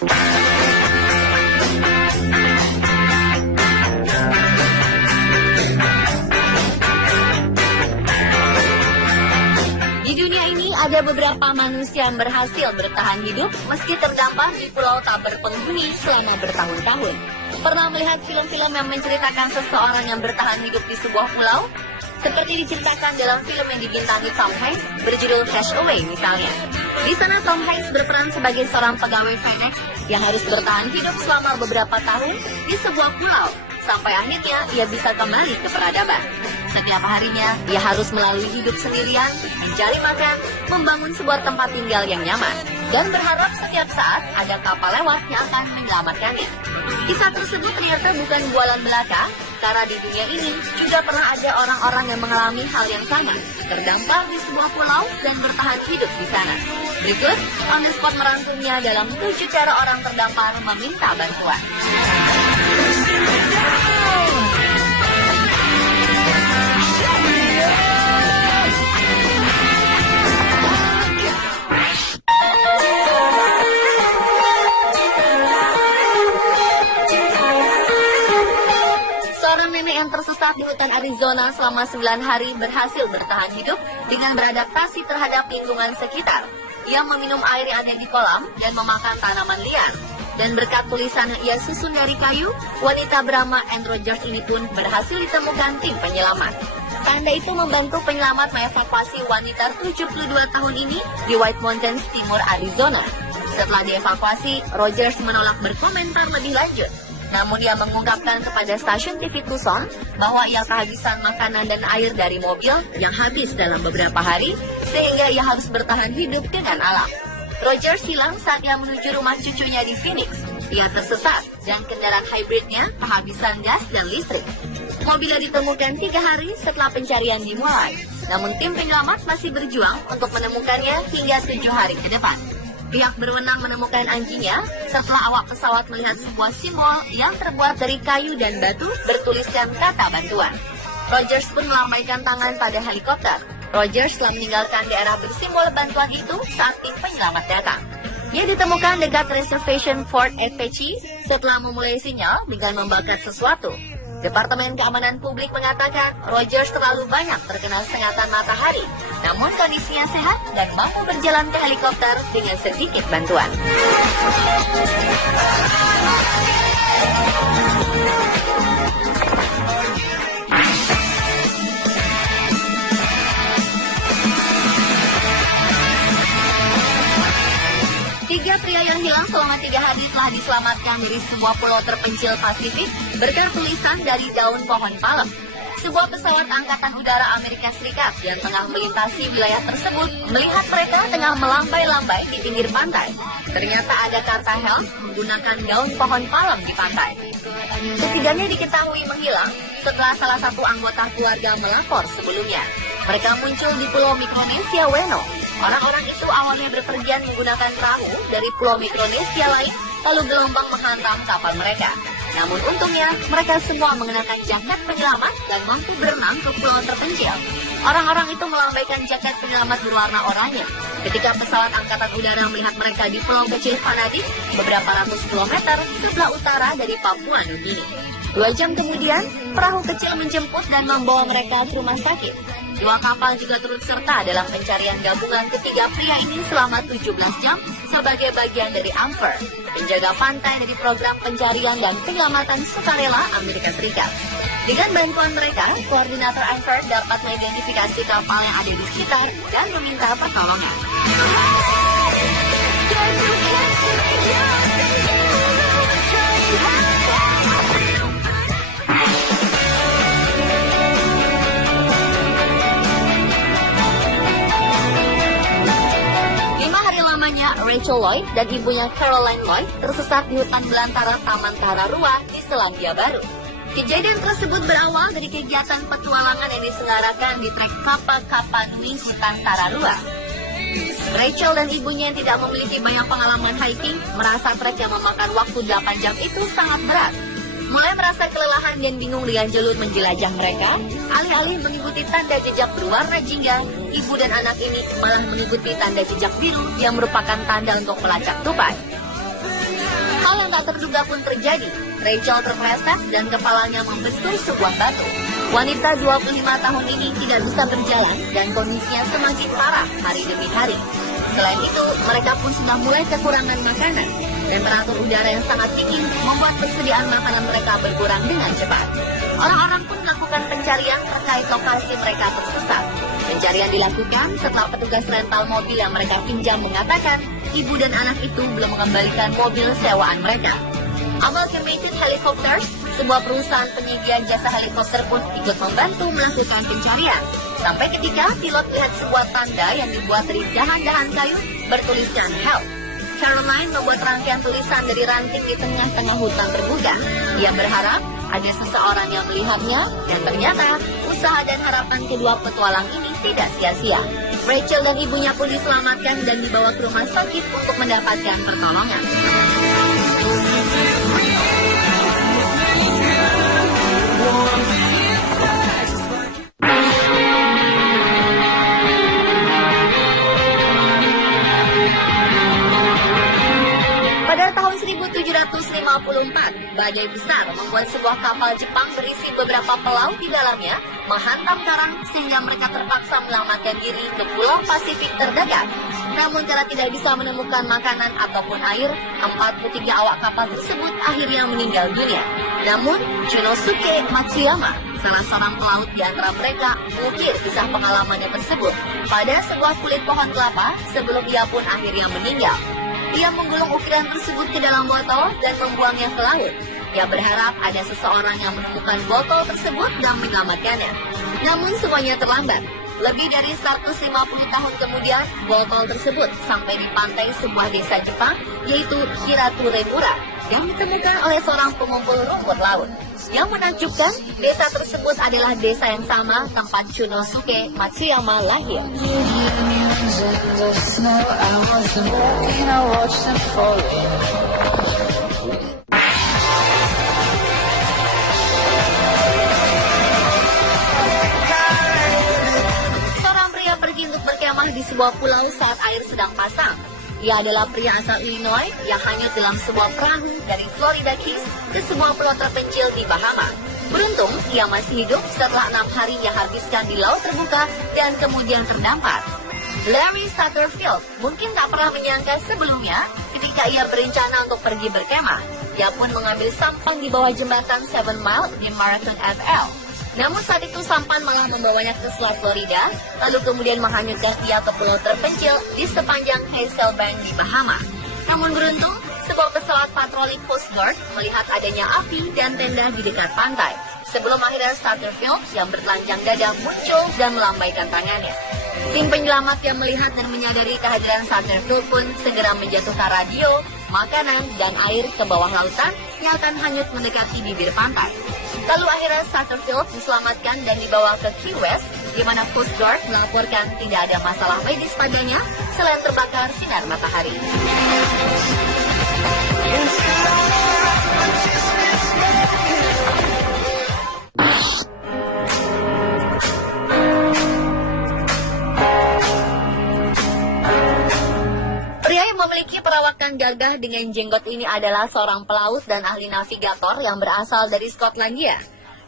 Di dunia ini ada beberapa manusia yang berhasil bertahan hidup meski terdampar di pulau tak berpenghuni selama bertahun-tahun. Pernah melihat film-film yang menceritakan seseorang yang bertahan hidup di sebuah pulau? Seperti diceritakan dalam film yang dibintangi Tom Hanks berjudul Castaway misalnya. Di sana Tom Hanks berperan sebagai seorang pegawai FedEx yang harus bertahan hidup selama beberapa tahun di sebuah pulau sampai akhirnya ia bisa kembali ke peradaban. Setiap harinya ia harus melalui hidup sendirian, mencari makan, membangun sebuah tempat tinggal yang nyaman, dan berharap setiap saat ada kapal lewat yang akan menyelamatkannya. Kisah tersebut ternyata bukan bualan belaka, karena di dunia ini juga pernah ada orang-orang yang mengalami hal yang sama, terdampar di sebuah pulau dan bertahan hidup di sana. Berikut On The Spot merangkumnya dalam 7 cara orang terdampar meminta bantuan. Seorang nenek yang tersesat di hutan Arizona selama 9 hari berhasil bertahan hidup dengan beradaptasi terhadap lingkungan sekitar. Ia meminum air yang ada di kolam dan memakan tanaman liar. Dan berkat tulisan yang ia susun dari kayu, wanita bernama Ann Rogers ini pun berhasil ditemukan tim penyelamat. Tanda itu membantu penyelamat mengevakuasi wanita 72 tahun ini di White Mountains, timur Arizona. Setelah dievakuasi, Rogers menolak berkomentar lebih lanjut. Namun ia mengungkapkan kepada stasiun TV Tucson bahwa ia kehabisan makanan dan air dari mobil yang habis dalam beberapa hari, sehingga ia harus bertahan hidup dengan alam. Rogers hilang saat ia menuju rumah cucunya di Phoenix. Ia tersesat dan kendaraan hybridnya kehabisan gas dan listrik. Mobilnya ditemukan 3 hari setelah pencarian dimulai. Namun tim penyelamat masih berjuang untuk menemukannya hingga 7 hari ke depan. Pihak berwenang menemukan anjingnya setelah awak pesawat melihat sebuah simbol yang terbuat dari kayu dan batu bertuliskan kata bantuan. Rogers pun melambaikan tangan pada helikopter. Rogers telah meninggalkan daerah bersimbol bantuan itu saat tim penyelamat datang. Ia ditemukan dekat reservation Fort Apache setelah memulai sinyal dengan membakar sesuatu. Departemen Keamanan Publik mengatakan Rogers terlalu banyak terkena sengatan matahari, namun kondisinya sehat dan mampu berjalan ke helikopter dengan sedikit bantuan. Tiga pria yang hilang selama 3 hari telah diselamatkan dari sebuah pulau terpencil Pasifik berkat tulisan dari daun pohon palem. Sebuah pesawat Angkatan Udara Amerika Serikat yang tengah melintasi wilayah tersebut melihat mereka tengah melambai-lambai di pinggir pantai. Ternyata ada kata helm menggunakan daun pohon palem di pantai. Ketiganya diketahui menghilang setelah salah satu anggota keluarga melapor sebelumnya. Mereka muncul di Pulau Mikronesia Weno. Orang-orang itu awalnya berpergian menggunakan perahu dari pulau Mikronesia lain, lalu gelombang menghantam kapal mereka. Namun untungnya, mereka semua mengenakan jaket penyelamat dan mampu berenang ke pulau terpencil. Orang-orang itu melambaikan jaket penyelamat berwarna oranye. Ketika pesawat Angkatan Udara melihat mereka di pulau kecil Fanadik, beberapa ratus kilometer sebelah utara dari Papua Nugini. 2 jam kemudian, perahu kecil menjemput dan membawa mereka ke rumah sakit. 2 kapal juga turut serta dalam pencarian gabungan ketiga pria ini selama 17 jam sebagai bagian dari AMPER, penjaga pantai dari program pencarian dan penyelamatan sukarela Amerika Serikat. Dengan bantuan mereka, koordinator AMPER dapat mengidentifikasi kapal yang ada di sekitar dan meminta pertolongan. Rachel Lloyd dan ibunya Caroline Lloyd tersesat di hutan belantara Taman Tararua di Selandia Baru. Kejadian tersebut berawal dari kegiatan petualangan yang diselenggarakan di trek Kapa Nui hutan Tararua. Rachel dan ibunya yang tidak memiliki banyak pengalaman hiking merasa trek yang memakan waktu 8 jam itu sangat berat. Mulai merasa kelelahan dan bingung dengan jalur menjelajah mereka, alih-alih mengikuti tanda jejak berwarna jingga, ibu dan anak ini malah mengikuti tanda jejak biru yang merupakan tanda untuk melacak tupai. tak terduga pun terjadi. Rachel terpeleset dan kepalanya membentur sebuah batu. Wanita 25 tahun ini tidak bisa berjalan dan kondisinya semakin parah hari demi hari. Selain itu, mereka pun sudah mulai kekurangan makanan. Temperatur udara yang sangat tinggi membuat persediaan makanan mereka berkurang dengan cepat. Orang-orang pun melakukan pencarian terkait lokasi mereka tersesat. Pencarian dilakukan setelah petugas rental mobil yang mereka pinjam mengatakan ibu dan anak itu belum mengembalikan mobil sewaan mereka. Amalgamated Helicopters, sebuah perusahaan penyedia jasa helikopter pun ikut membantu melakukan pencarian. Sampai ketika pilot lihat sebuah tanda yang dibuat dari dahan-dahan kayu bertuliskan help. Caroline membuat rangkaian tulisan dari ranting di tengah-tengah hutan terbuka. Ia berharap ada seseorang yang melihatnya dan ternyata usaha dan harapan kedua petualang ini tidak sia-sia. Rachel dan ibunya pun diselamatkan dan dibawa ke rumah sakit untuk mendapatkan pertolongan. Pada tahun 1754, badai besar membuat sebuah kapal Jepang berisi beberapa pelaut di dalamnya menghantam karang sehingga mereka terpaksa menyelamatkan diri ke pulau Pasifik terdekat. Namun karena tidak bisa menemukan makanan ataupun air, 43 awak kapal tersebut akhirnya meninggal dunia. Namun, Chunosuke Matsuyama, salah seorang pelaut di antara mereka, mengukir kisah pengalamannya tersebut pada sebuah kulit pohon kelapa sebelum ia pun akhirnya meninggal. Ia menggulung ukiran tersebut ke dalam botol dan membuangnya ke laut. Ia berharap ada seseorang yang menemukan botol tersebut dan menyelamatkannya. Namun semuanya terlambat. Lebih dari 150 tahun kemudian, botol tersebut sampai di pantai sebuah desa Jepang, yaitu Hiraturemura, yang ditemukan oleh seorang pengumpul rumput laut. Yang menakjubkan, desa tersebut adalah desa yang sama tempat Chunosuke Matsuyama lahir. Seorang pria pergi untuk berkemah di sebuah pulau saat air sedang pasang. Ia adalah pria asal Illinois yang hanyut dalam sebuah perahu dari Florida Keys ke sebuah pulau terpencil di Bahama. Beruntung, ia masih hidup setelah 6 hari ia habiskan di laut terbuka dan kemudian terdampar. Larry Satterfield mungkin tak pernah menyangka sebelumnya ketika ia berencana untuk pergi berkemah. Ia pun mengambil sampan di bawah jembatan 7 Mile di Marathon FL. Namun saat itu sampan malah membawanya ke Selat Florida, lalu kemudian menghanyutkan ia ke pulau terpencil di sepanjang Hazel Bank di Bahama. Namun beruntung, sebuah pesawat patroli Coast Guard melihat adanya api dan tenda di dekat pantai. Sebelum akhirnya Satterfield yang bertelanjang dada muncul dan melambaikan tangannya. Tim penyelamat yang melihat dan menyadari kehadiran Satterfield pun segera menjatuhkan radio, makanan, dan air ke bawah lautan yang akan hanyut mendekati bibir pantai. Lalu akhirnya Satterfield diselamatkan dan dibawa ke Key West, di mana Coast Guard melaporkan tidak ada masalah medis padanya selain terbakar sinar matahari. Pria yang memiliki perawakan gagah dengan jenggot ini adalah seorang pelaut dan ahli navigator yang berasal dari Skotlandia.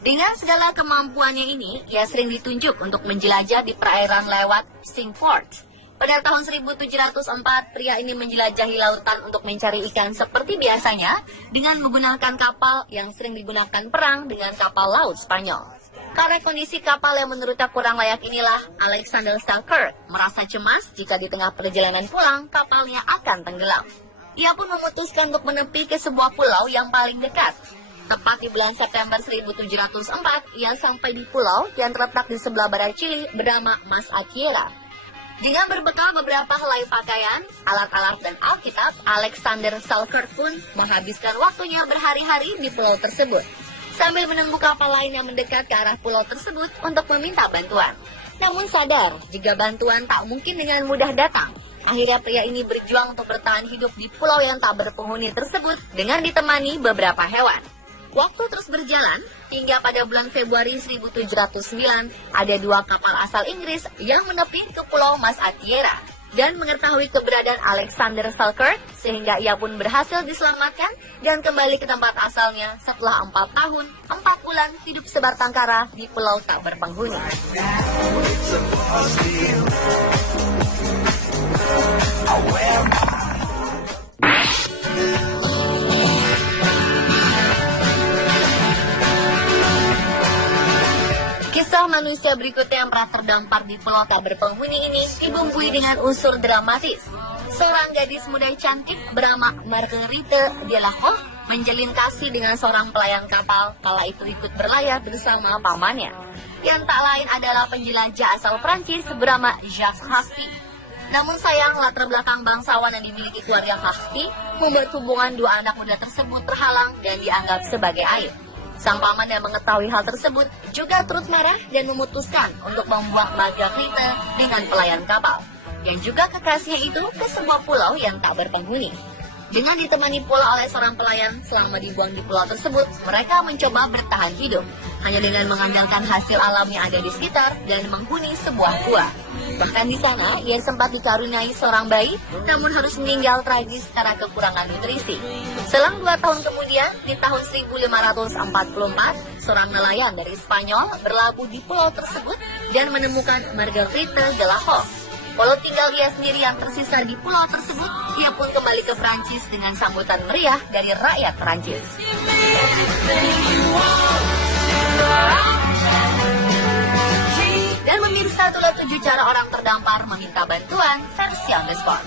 Dengan segala kemampuannya ini, ia sering ditunjuk untuk menjelajah di perairan lewat Cinque Ports. Pada tahun 1704, pria ini menjelajahi lautan untuk mencari ikan seperti biasanya dengan menggunakan kapal yang sering digunakan perang dengan kapal laut Spanyol. Karena kondisi kapal yang menurutnya kurang layak inilah, Alexander Selkirk merasa cemas jika di tengah perjalanan pulang kapalnya akan tenggelam. Ia pun memutuskan untuk menepi ke sebuah pulau yang paling dekat. Tepat di bulan September 1704, ia sampai di pulau yang terletak di sebelah barat Chili bernama Mas Atiera. Dengan berbekal beberapa helai pakaian, alat-alat, dan Alkitab, Alexander Selkirk pun menghabiskan waktunya berhari-hari di pulau tersebut, sambil menunggu kapal lain yang mendekat ke arah pulau tersebut untuk meminta bantuan. Namun sadar, jika bantuan tak mungkin dengan mudah datang, akhirnya pria ini berjuang untuk bertahan hidup di pulau yang tak berpenghuni tersebut dengan ditemani beberapa hewan. Waktu terus berjalan, hingga pada bulan Februari 1709, ada 2 kapal asal Inggris yang menepi ke pulau Mas Atiera. dan mengetahui keberadaan Alexander Selkirk sehingga ia pun berhasil diselamatkan dan kembali ke tempat asalnya setelah 4 tahun, 4 bulan hidup sebatang kara di pulau tak berpenghuni. Kisah manusia berikutnya yang pernah terdampar di pulau tak berpenghuni ini dibumbui dengan unsur dramatis. Seorang gadis muda cantik bernama Marguerite Delacour menjalin kasih dengan seorang pelayan kapal kala itu ikut berlayar bersama pamannya, yang tak lain adalah penjelajah asal Prancis bernama Jacques Cartier. Namun sayang, latar belakang bangsawan yang dimiliki keluarga Cartier membuat hubungan dua anak muda tersebut terhalang dan dianggap sebagai aib. Sang paman yang mengetahui hal tersebut juga turut marah dan memutuskan untuk membuang Marguerite dengan pelayan kapal, yang juga kekasihnya itu ke sebuah pulau yang tak berpenghuni. Dengan ditemani pula oleh seorang pelayan selama dibuang di pulau tersebut, mereka mencoba bertahan hidup, hanya dengan mengandalkan hasil alam yang ada di sekitar dan menghuni sebuah gua. Bahkan di sana, ia sempat dikaruniai seorang bayi, namun harus meninggal tragis karena kekurangan nutrisi. Selang 2 tahun kemudian, di tahun 1544, seorang nelayan dari Spanyol berlabuh di pulau tersebut dan menemukan Marguerite Delacour. Walau tinggal ia sendiri yang tersisa di pulau tersebut, ia pun kembali ke Prancis dengan sambutan meriah dari rakyat Prancis. Dan pemirsa, itulah 7 cara orang terdampar meminta bantuan versi on the spot.